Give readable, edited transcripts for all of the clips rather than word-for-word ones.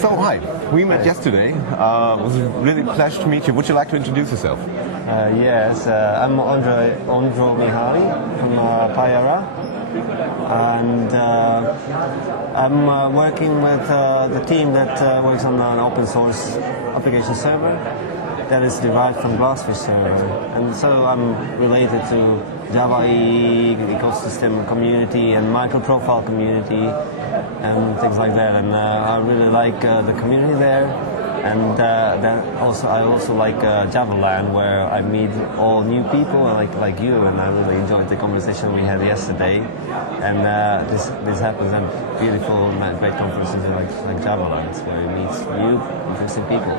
So hi, we met yesterday. It was a really pleasure to meet you. Would you like to introduce yourself? Yes, I'm Ondrej Mihályi from Kamera, and I'm working with the team that works on an open source application server that is derived from Glassfish server, and so I'm related to Java EE ecosystem community and micro-profile community and things like that, and I really like the community there. And I also like Java Land, where I meet all new people like you, and I really enjoyed the conversation we had yesterday. And this happens at beautiful, great conferences like Java Land, where you meet new, interesting people.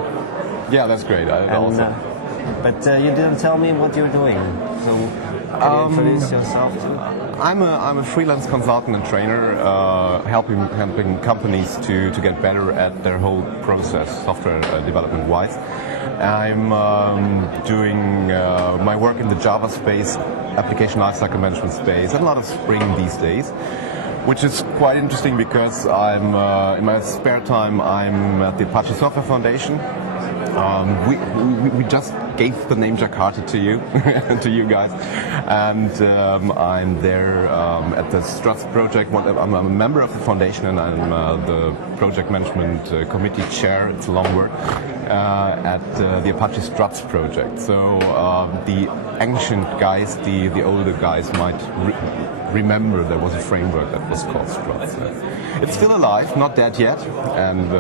Yeah, that's great. But you didn't tell me what you're doing. So can you introduce yourself too? I'm a freelance consultant and trainer, helping companies to get better at their whole process, software development wise. I'm doing my work in the Java space, application lifecycle management space, and a lot of Spring these days, which is quite interesting because I'm in my spare time I'm at the Apache Software Foundation. We just gave the name Jakarta to you, to you guys, and I'm there at the Struts project. I'm a member of the foundation, and I'm the project management committee chair. It's a long word at the Apache Struts project. So the ancient guys, the older guys might remember there was a framework that was called Struts. It's still alive, not dead yet, and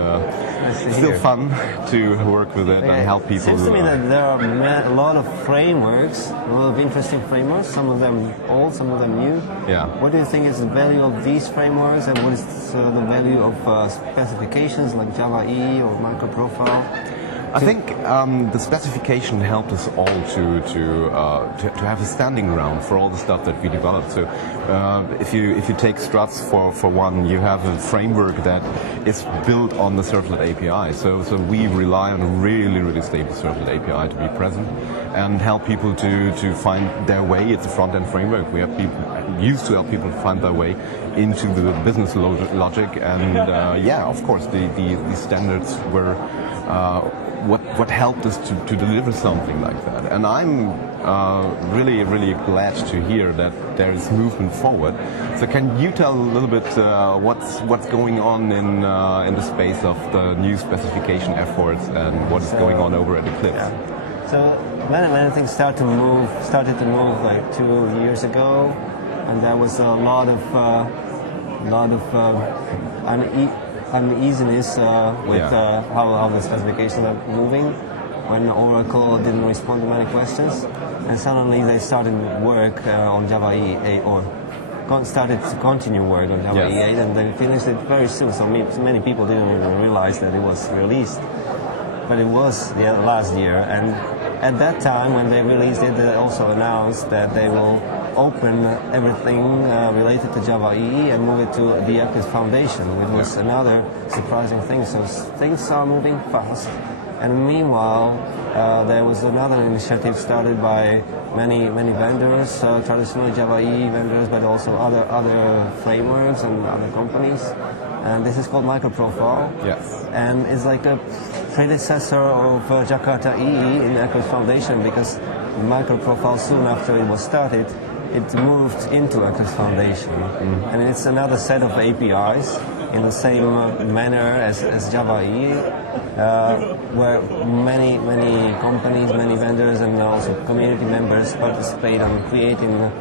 still fun to work with it and help people. It seems to me that there are a lot of frameworks, a lot of interesting frameworks, some of them old, some of them new. Yeah. What do you think is the value of these frameworks, and what is the value of specifications like Java EE or microprofile? I think the specification helped us all to have a standing ground for all the stuff that we developed. So if you take Struts for one, you have a framework that is built on the Servlet API. So we rely on a really stable Servlet API to be present and help people to find their way. It's a front-end framework. We have used to help people find their way into the business logic, and yeah, of course, the standards were what helped us to deliver something like that. And I'm really glad to hear that there is movement forward. So can you tell a little bit what's going on in the space of the new specification efforts and what is going on over at Eclipse? Yeah. So many things started to move like 2 years ago, and there was a lot of uneasiness with how the specifications are moving. When Oracle didn't respond to many questions, and suddenly they started work on Java EE, or started to continue work on Java EE, and they finished it very soon. So many people didn't even realize that it was released, but it was last year. And at that time, when they released it, they also announced that they will open everything related to Java EE and move it to the Eclipse Foundation, which was another surprising thing. So things are moving fast. And meanwhile, there was another initiative started by many vendors, traditional Java EE vendors, but also other frameworks and other companies. And this is called Microprofile. Yes. And it's like a predecessor of Jakarta EE in Eclipse Foundation, because Microprofile, soon after it was started, it moved into Eclipse Foundation. And it's another set of APIs in the same manner as Java EE, where many companies, many vendors, and also community members participate on creating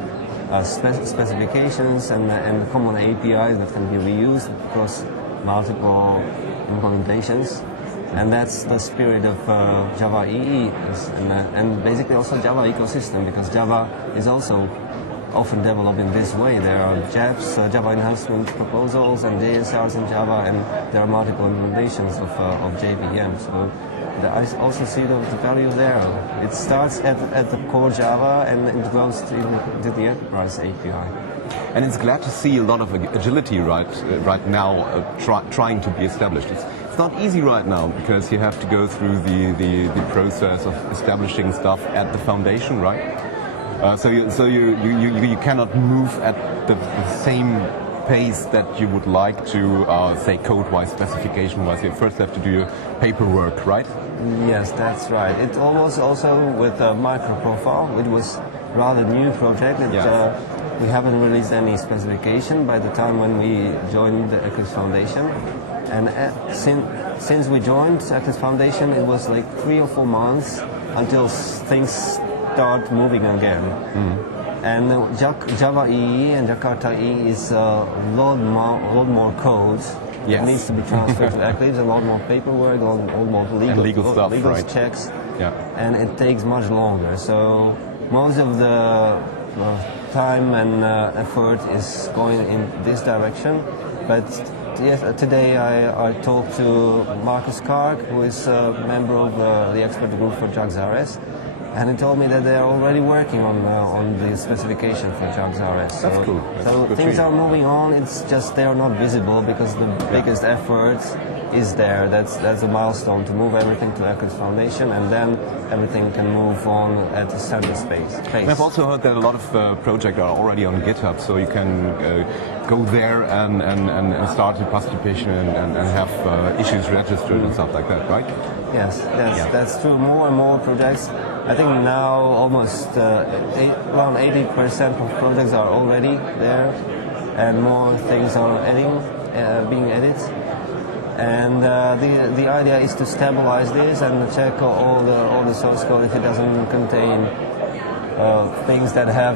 specifications and common APIs that can be reused across multiple implementations. And that's the spirit of Java EE, and basically also Java ecosystem, because Java is also often developed in this way. There are JEPs, Java enhancement proposals, and JSRs in Java, and there are multiple implementations of JVM. So I also see the value there. It starts at the core Java, and it goes to the enterprise API. And it's glad to see a lot of agility right now trying to be established. It's not easy right now because you have to go through the process of establishing stuff at the foundation, right? So you cannot move at the same pace that you would like to say code-wise, specification-wise. You first have to do your paperwork, right? Yes, that's right. It was also with a micro profile. It was rather new project. We haven't released any specification by the time when we joined the Eclipse Foundation. And since we joined Eclipse Foundation, it was like 3 or 4 months until things start moving again. And Java EE and Jakarta EE is a lot more code. It needs to be transferred to Eclipse, a lot more paperwork, a lot more legal stuff, legal right? checks, and it takes much longer. So most of the time and effort is going in this direction. But today I talked to Marcus Karg, who is a member of the expert group for Jahre, and he told me that they are already working on the specification for Jahre. So, that's cool. So things are moving on. It's just they are not visible because the biggest effort is there. That's a milestone to move everything to Eclipse Foundation, and then everything can move on at the standard pace. I've also heard that a lot of projects are already on GitHub, so you can go there and start the participation and have issues registered and stuff like that, right? Yes, that's true. More and more projects. I think now almost around 80% of projects are already there, and more things are being added. And the idea is to stabilize this and check all the source code if it doesn't contain things that have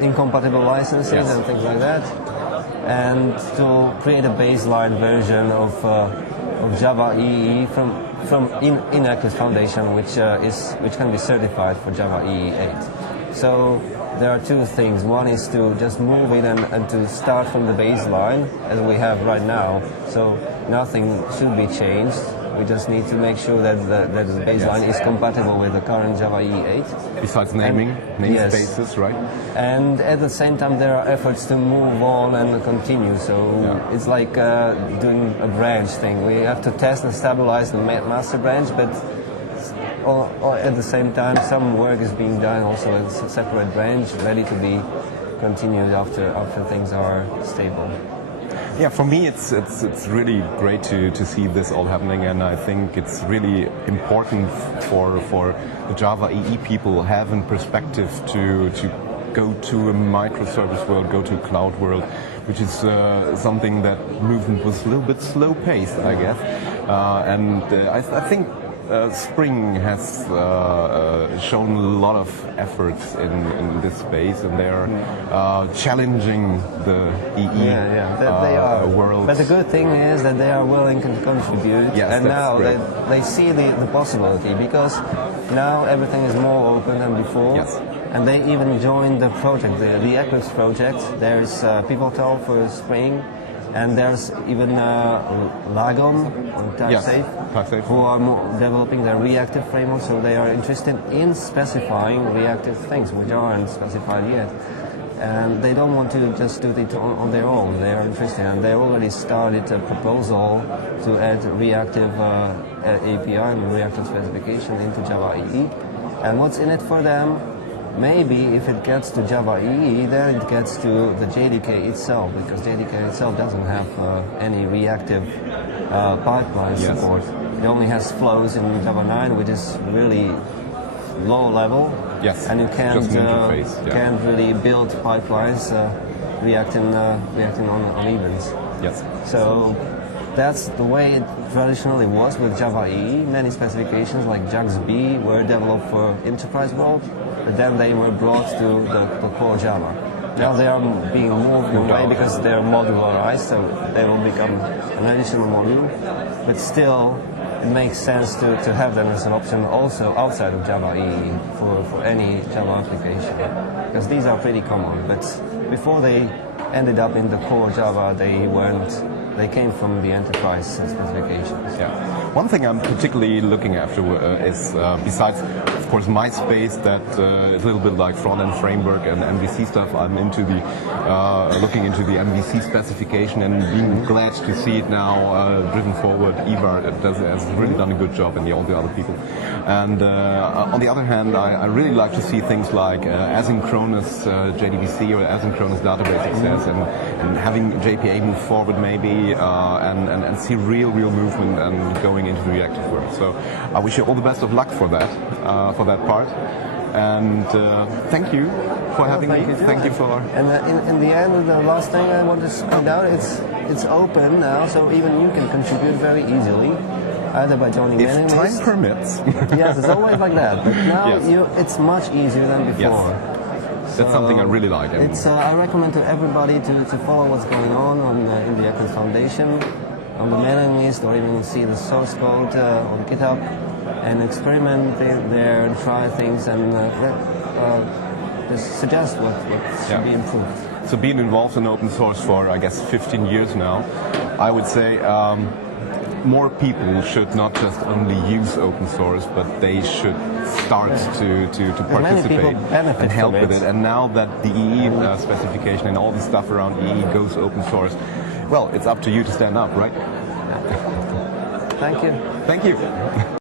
incompatible licenses and things like that, and to create a baseline version of Java EE in Eclipse Foundation, which can be certified for Java EE 8. So there are two things. One is to just move it and to start from the baseline as we have right now. So nothing should be changed. We just need to make sure that the baseline is compatible with the current Java EE 8. Besides namespaces, right? And at the same time, there are efforts to move on and continue. So it's like doing a branch thing. We have to test and stabilize the master branch, but at the same time, some work is being done also as a separate branch, ready to be continued after things are stable. Yeah, for me it's really great to see this all happening, and I think it's really important for the Java EE people having perspective to go to a microservice world, go to a cloud world, which is something that movement was a little bit slow paced, I guess, and I think Spring has shown a lot of efforts in this space, and they're challenging the EE world. But the good thing is that they are willing to contribute, and now they see the possibility, because now everything is more open than before. And they even joined the project, the Eclipse project. There's PeopleTel for Spring, and there's even Lagom on TypeSafe, who are developing their reactive framework, so they are interested in specifying reactive things which aren't specified yet. And they don't want to just do it on their own. They are interested, and they already started a proposal to add reactive API and reactive specification into Java EE. And what's in it for them? Maybe if it gets to Java EE, then it gets to the JDK itself, because JDK itself doesn't have any reactive pipeline support. It only has flows in Java 9, which is really low level, and you can't really build pipelines reacting on events. So that's the way it traditionally was with Java EE. Many specifications like JUGs-B were developed for enterprise world, but then they were brought to the core Java. Now they are being moved away because they are modularized, so they will become an additional module. But still, it makes sense to have them as an option also outside of Java EE for any Java application, because these are pretty common. But before they ended up in the core Java, they weren't they came from the enterprise specifications. Yeah. One thing I'm particularly looking after is, besides, of course, MySpace, that is a little bit like front-end framework and MVC stuff. I'm into the looking into the MVC specification and being glad to see it now driven forward. Ivar has really done a good job, and all the other people. And on the other hand, I really like to see things like asynchronous JDBC or asynchronous database access, and having JPA move forward maybe, and see real movement and going into the reactive world. So I wish you all the best of luck for that part. And thank you for having me. Thank you for. And in the end, the last thing I want to point out, it's open now, so even you can contribute very easily, either by joining if mailing time lists. permits. Yes, it's always like that. But now Yes. it's much easier than before. Yes. That's something I really like. I recommend to everybody to follow what's going on in the Eclipse Foundation, on the mailing list, or even see the source code on GitHub, and experiment there, try things, and just suggest what should be improved. So being involved in open source for, I guess, 15 years now, I would say more people should not just only use open source, but they should start to participate and help with it. And now that the EE specification and all the stuff around EE goes open source, well, it's up to you to stand up, right? Thank you. Thank you.